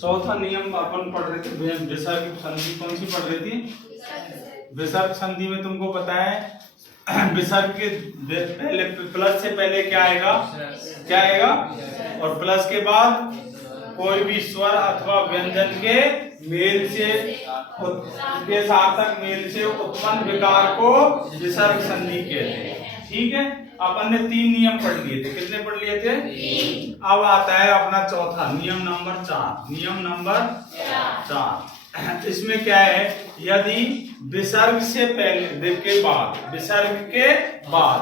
चौथा नियम अपन पढ़ रहे थे, विसर्ग संधि कौन सी पढ़ रही थी? विसर्ग संधि में तुमको पता है विसर्ग के पहले प्लस से पहले क्या आएगा? क्या आएगा? और प्लस के बाद कोई भी स्वर अथवा व्यंजन के मेल से के सार्थक मेल से उत्पन्न विकार को विसर्ग संधि कहते हैं। ठीक है, अपन ने 3 नियम पढ़ लिए थे। कितने पढ़ लिए थे? 3। अब आता है अपना चौथा नियम नंबर 4। नियम नंबर 4 इसमें क्या है? यदि विसर्ग से पहले के बाद, विसर्ग के बाद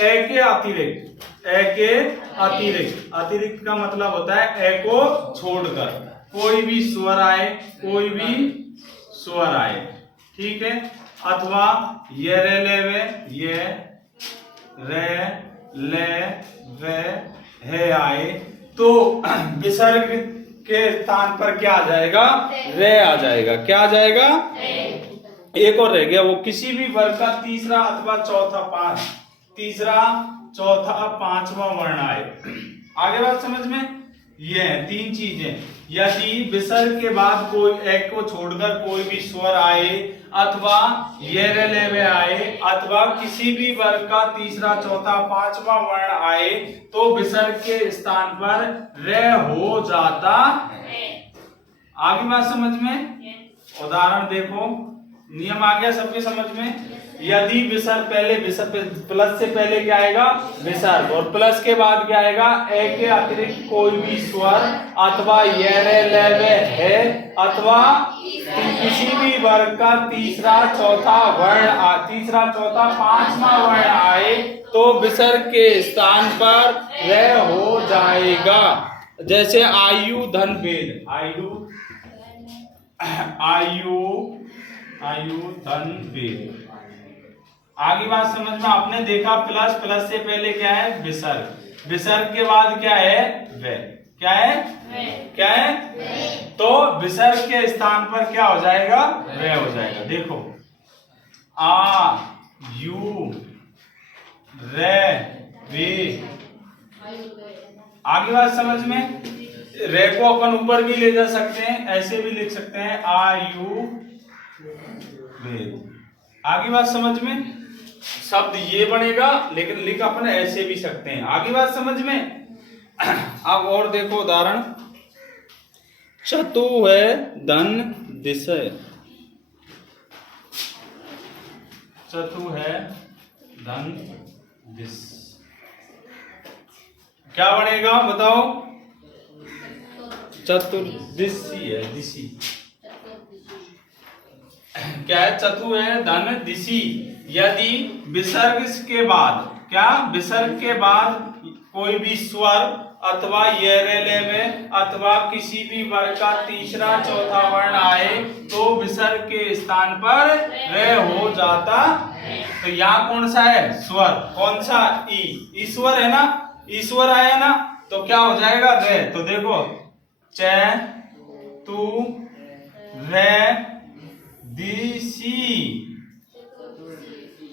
ए के अतिरिक्त, ए के अतिरिक्त, अतिरिक्त का मतलब होता है ए को छोड़कर कोई भी स्वर आए, कोई भी स्वर आए, ठीक है, अथवा ये रे ले वे, ये रे ले वे है आए, तो विसर्ग के स्थान पर क्या आ जाएगा? रे आ जाएगा। क्या आ जाएगा? एक और रह गया, वो किसी भी वर्ग का तीसरा अथवा चौथा, तीसरा चौथा पांचवा वर्ण आए। आगे बात समझ में? ये है 3 चीजें। यदि विसर्ग के बाद कोई एक को छोड़कर कोई भी स्वर आए, अथवा ये रे ले वे आए, अथवा किसी भी वर्ग का तीसरा चौथा पांचवा वर्ण आए, तो विसर्ग के स्थान पर रे हो जाता है। आगे बात समझ में? उदाहरण देखो, नियम आ गया सबके समझ में? यदि विसर्ग पहले, विसर्ग प्लस से पहले क्या आएगा? विसर्ग, और प्लस के बाद क्या आएगा? ए के अतिरिक्त कोई भी स्वर, अथवा ये रे ले वे है, अथवा किसी भी वर्ग का तीसरा चौथा वर्ण, तीसरा चौथा पांचवा वर्ण आए, तो विसर्ग के स्थान पर रे हो जाएगा। जैसे आयु धन वेद, आयु धन वेद। आगे बात समझ में? आपने देखा प्लस, प्लस से पहले क्या है? विसर्ग, विसर्ग के बाद क्या है? वे। क्या है? क्या है? तो विसर्ग के स्थान पर क्या हो जाएगा? वे हो जाएगा। देखो, आ यू रे वे। आगे बात समझ में? रे को अपन ऊपर भी ले जा सकते हैं, ऐसे भी लिख सकते हैं आ यू वे। आगे बात समझ में? शब्द ये बनेगा, लेकिन लिख अपन ऐसे भी सकते हैं। आगे बात समझ में? अब और देखो उदाहरण, चतु है धन दिशय, चतु है धन दिश, क्या बनेगा बताओ? चतुर्दिशी है, दिशी। क्या है? चतु है धन दिशी। यदि विसर्ग के बाद, क्या? विसर्ग के बाद कोई भी स्वर, अथवा ये रे ले वे, अथवा किसी भी वर्ग का तीसरा चौथा वर्ण आए, तो विसर्ग के स्थान पर रे हो जाता है। तो यहाँ कौन सा है? स्वर। कौन सा? ई। ईश्वर है ना? ईश्वर आया ना, तो क्या हो जाएगा? रे। तो देखो, च तू रे दिशी।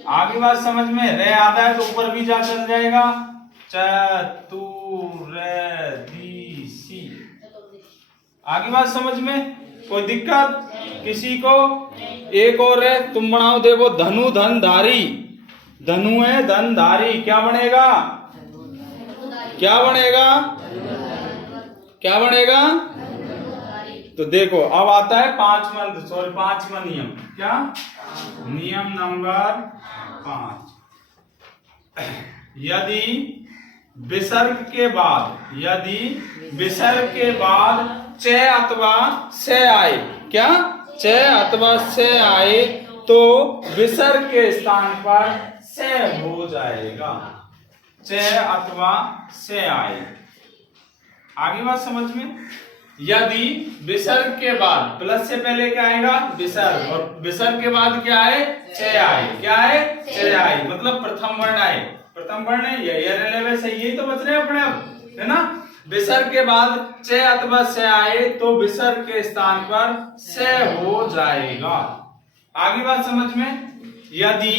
आगे बात समझ में? रे आता है तो ऊपर भी जा चल जाएगा, चतुर्दिशी। आगे बात समझ में? कोई दिक्कत किसी को? एक और है, तुम बनाओ, देखो, धनु धन धारी, धनु है धन धारी, क्या बनेगा? क्या बनेगा? क्या बनेगा? तो देखो, अब आता है पांचवा नियम। क्या? नियम नंबर 5। यदि विसर्ग के बाद च अथवा से आए, क्या? च अथवा से आए, तो विसर्ग के स्थान पर से हो जाएगा। च अथवा से आए। आगे बात समझ में? यदि विसर्ग के बाद, प्लस से पहले क्या आएगा? विसर्ग, और विसर्ग के बाद क्या है? च आए। क्या है? च आए, मतलब प्रथम वर्ण आए। प्रथम वर्ण है ये सही, यही तो बच रहे हैं अपने, अब है ना? विसर्ग के बाद च अथवा से आए, तो विसर्ग के स्थान पर से हो जाएगा। आगे बात समझ में? यदि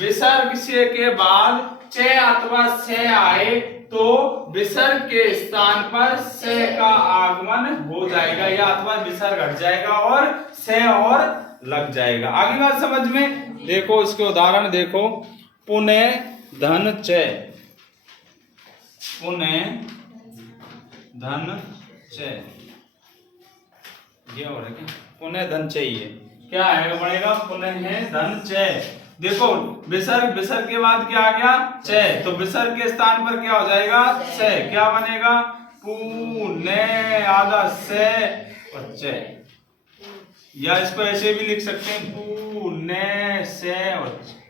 विसर्ग से के बाद चे अथवा से आए तो विसर्ग के स्थान पर से का आगमन हो जाएगा या अथवा विसर्ग हट जाएगा और से और लग जाएगा। आगे बात समझ में, देखो इसके उदाहरण देखो। पुनः धन चे, पुनः धन चे, ये हो रहा है क्या? पुनः धन चाहिए, क्या है बनेगा? पुनः धन चे। देखो विसर्ग, विसर्ग के बाद क्या आ गया? चे, तो विसर्ग के स्थान पर क्या हो जाएगा? से, क्या बनेगा? पुनः आधा से और चे, या इसको ऐसे भी लिख सकते हैं पुनः से और चे।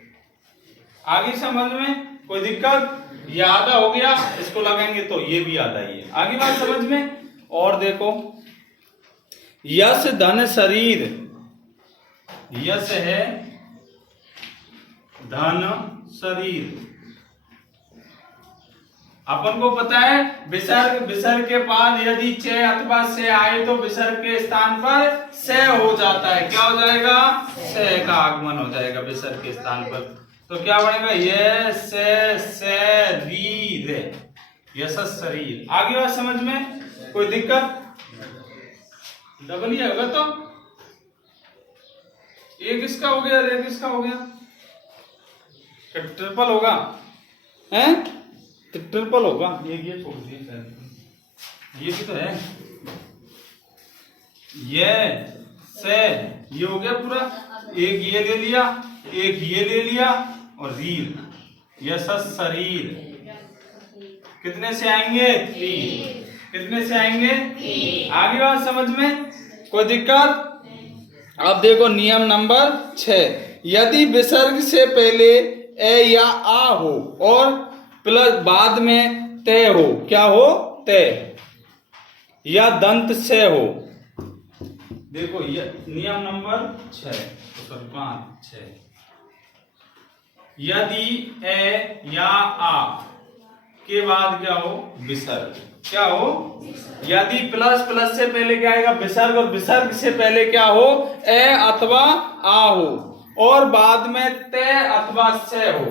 आगे समझ में कोई दिक्कत? ये आधा हो गया, इसको लगाएंगे तो ये भी आधा ही है। आगे बात समझ में। और देखो यश धन शरीर, यश है धन शरीर। अपन को पता है विसर्ग, विसर्ग के बाद यदि चे अथवा से आए तो विसर्ग के स्थान पर से हो जाता है। क्या हो जाएगा? से का आगमन हो जाएगा विसर्ग के स्थान पर। तो क्या बनेगा? ये से रीर, यश शरीर। आगे बात समझ में कोई दिक्कत? डबल ही होगा तो एक इसका हो गया, एक इसका हो गया, ट्रिपल होगा हैं? तो ट्रिपल होगा। ये छोड़ दिए शायद, ये भी तो है। ये से ये हो गया पूरा, एक ये ले लिया, एक ये ले लिया और रीर, यश शरीर। कितने से आएंगे? 3। कितने से आएंगे? 3। आगे बात समझ में कोई दिक्कत? अब देखो नियम नंबर 6। यदि विसर्ग से पहले ए या आ हो और प्लस बाद में ते हो, क्या हो? ते, या दंत से हो। देखो ये नियम नंबर 6, 5। यदि ए या आ के बाद क्या हो? विसर्ग। क्या हो? यदि प्लस, प्लस से पहले क्या आएगा? विसर्ग, और विसर्ग से पहले क्या हो? ए अथवा आ हो और बाद में ते अथवा से हो।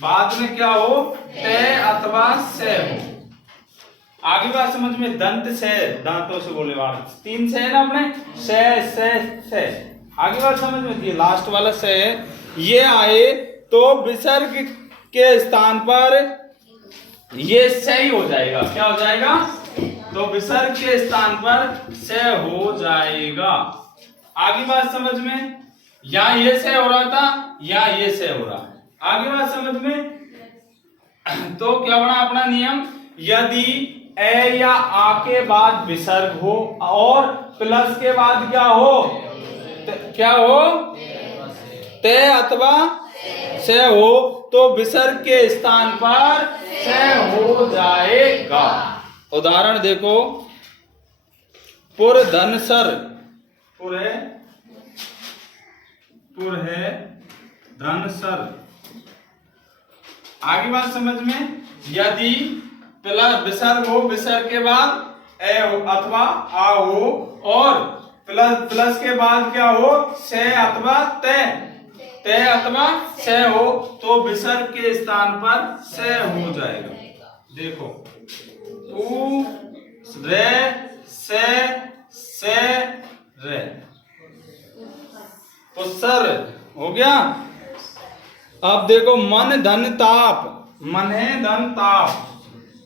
बाद में क्या हो? ते अथवा से हो। आगे बात समझ में। दंत से, दांतों से बोले वाला 3 से है ना अपने, से। आगे बात समझ में। ये लास्ट वाला से ये आए तो विसर्ग के स्थान पर ये से ही हो जाएगा। क्या हो जाएगा? तो विसर्ग के स्थान पर से हो जाएगा। आगे बात समझ में। या ये से हो रहा था या ये से हो रहा है। आगे बात समझ में। तो क्या बना अपना नियम? यदि ए या आ के बाद विसर्ग हो और प्लस के बाद क्या हो? क्या हो? ते अथवा से हो तो विसर्ग के स्थान पर से हो जाएगा। उदाहरण देखो। पुर धनसर, पुर है धनसर। आगे बात समझ में। यदि प्लस विसर्ग हो, विसर्ग के बाद ए हो अथवा आ हो और प्लस के बाद क्या हो? से अथवा ते अथवा से हो तो विसर्ग के स्थान पर से हो जाएगा। देखो उ रे से रे, तो सर हो गया। अब देखो मन धन ताप, मने धन ताप,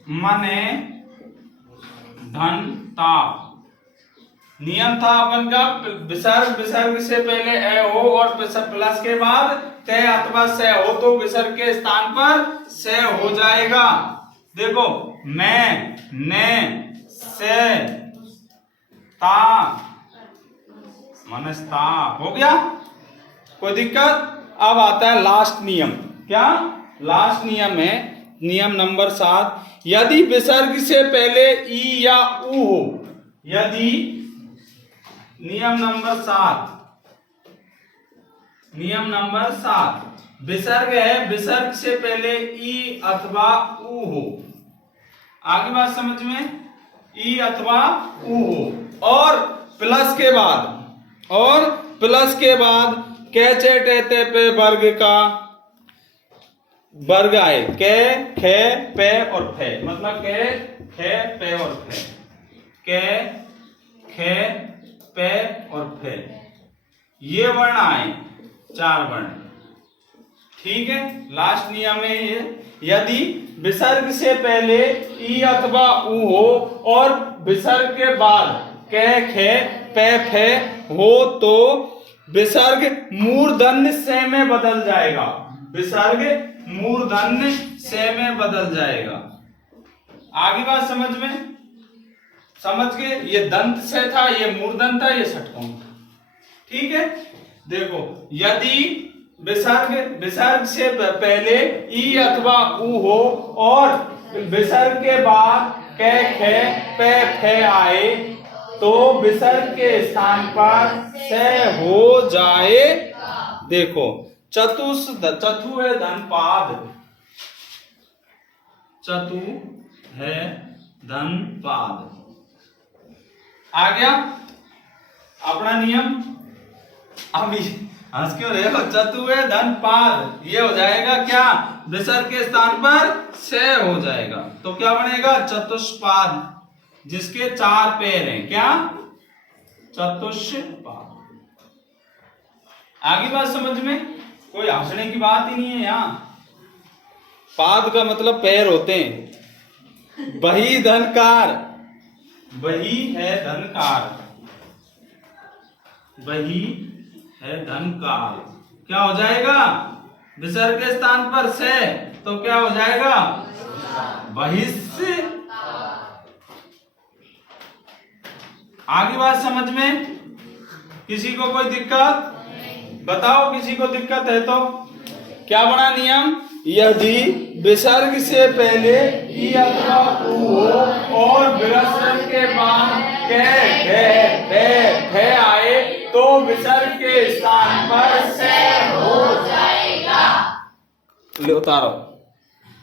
मने धन ताप। नियम था अपन का विसर्ग से पहले ए हो और प्लस के बाद ते अथवा से हो तो विसर्ग के स्थान पर से हो जाएगा। देखो मैं, ने, से, ता, मनस्ता हो गया। कोई दिक्कत? अब आता है लास्ट नियम। क्या लास्ट नियम है? नियम नंबर 7। यदि विसर्ग से पहले ई या ऊ हो, यदि नियम नंबर 7, नियम नंबर 7 विसर्ग है, विसर्ग से पहले ई अथवा ऊ हो। आगे बात समझ में। ई अथवा ऊ हो और प्लस के बाद कैचे टेते पे वर्ग का वर्ग आए, के, खे, पे और फे, मतलब के, खे, पे और फे, के, खे, पे और फे, ये वर्ण आए, 4 वर्ण। ठीक है, लास्ट नियम है ये, यदि विसर्ग से पहले ई अथवा उ हो और विसर्ग के बाद के, खे, पे, फे हो तो विसर्ग मूर्धन्य से में बदल जाएगा, विसर्ग मूर्धन्य से में बदल जाएगा। आगे बात समझ में, समझ गए? ये दंत से था, ये मूर्धन था, ये षटकोण था। ठीक है, देखो यदि विसर्ग से पहले ई अथवा उ हो और विसर्ग के बाद के, खे, पे, फे आए तो विसर्ग के स्थान पर से हो जाए। देखो चतु है धनपाद, चतु है धनपाद, आ गया अपना नियम। अभी हंस क्यों रहे हो? चतु है धनपाद, ये हो जाएगा क्या? विसर्ग के स्थान पर से हो जाएगा, तो क्या बनेगा? चतुष्पाद, जिसके 4 पैर हैं, क्या? चतुष्पाद। आगे बात समझ में, कोई हंसने की बात ही नहीं है यहाँ। पाद का मतलब पैर होते हैं। बही धनकार, बही है धनकार, बही है धनकार, क्या हो जाएगा? विसर्ग के स्थान पर से, तो क्या हो जाएगा? बहिष्य। आगे बात समझ में, किसी को कोई दिक्कत? बताओ, किसी को दिक्कत है तो? क्या बना नियम? यदि विसर्ग से पहले ई अथवा उ हो और विसर्ग के बाद के, फे आए तो विसर्ग के स्थान पर से हो जाएगा। ले उतारो।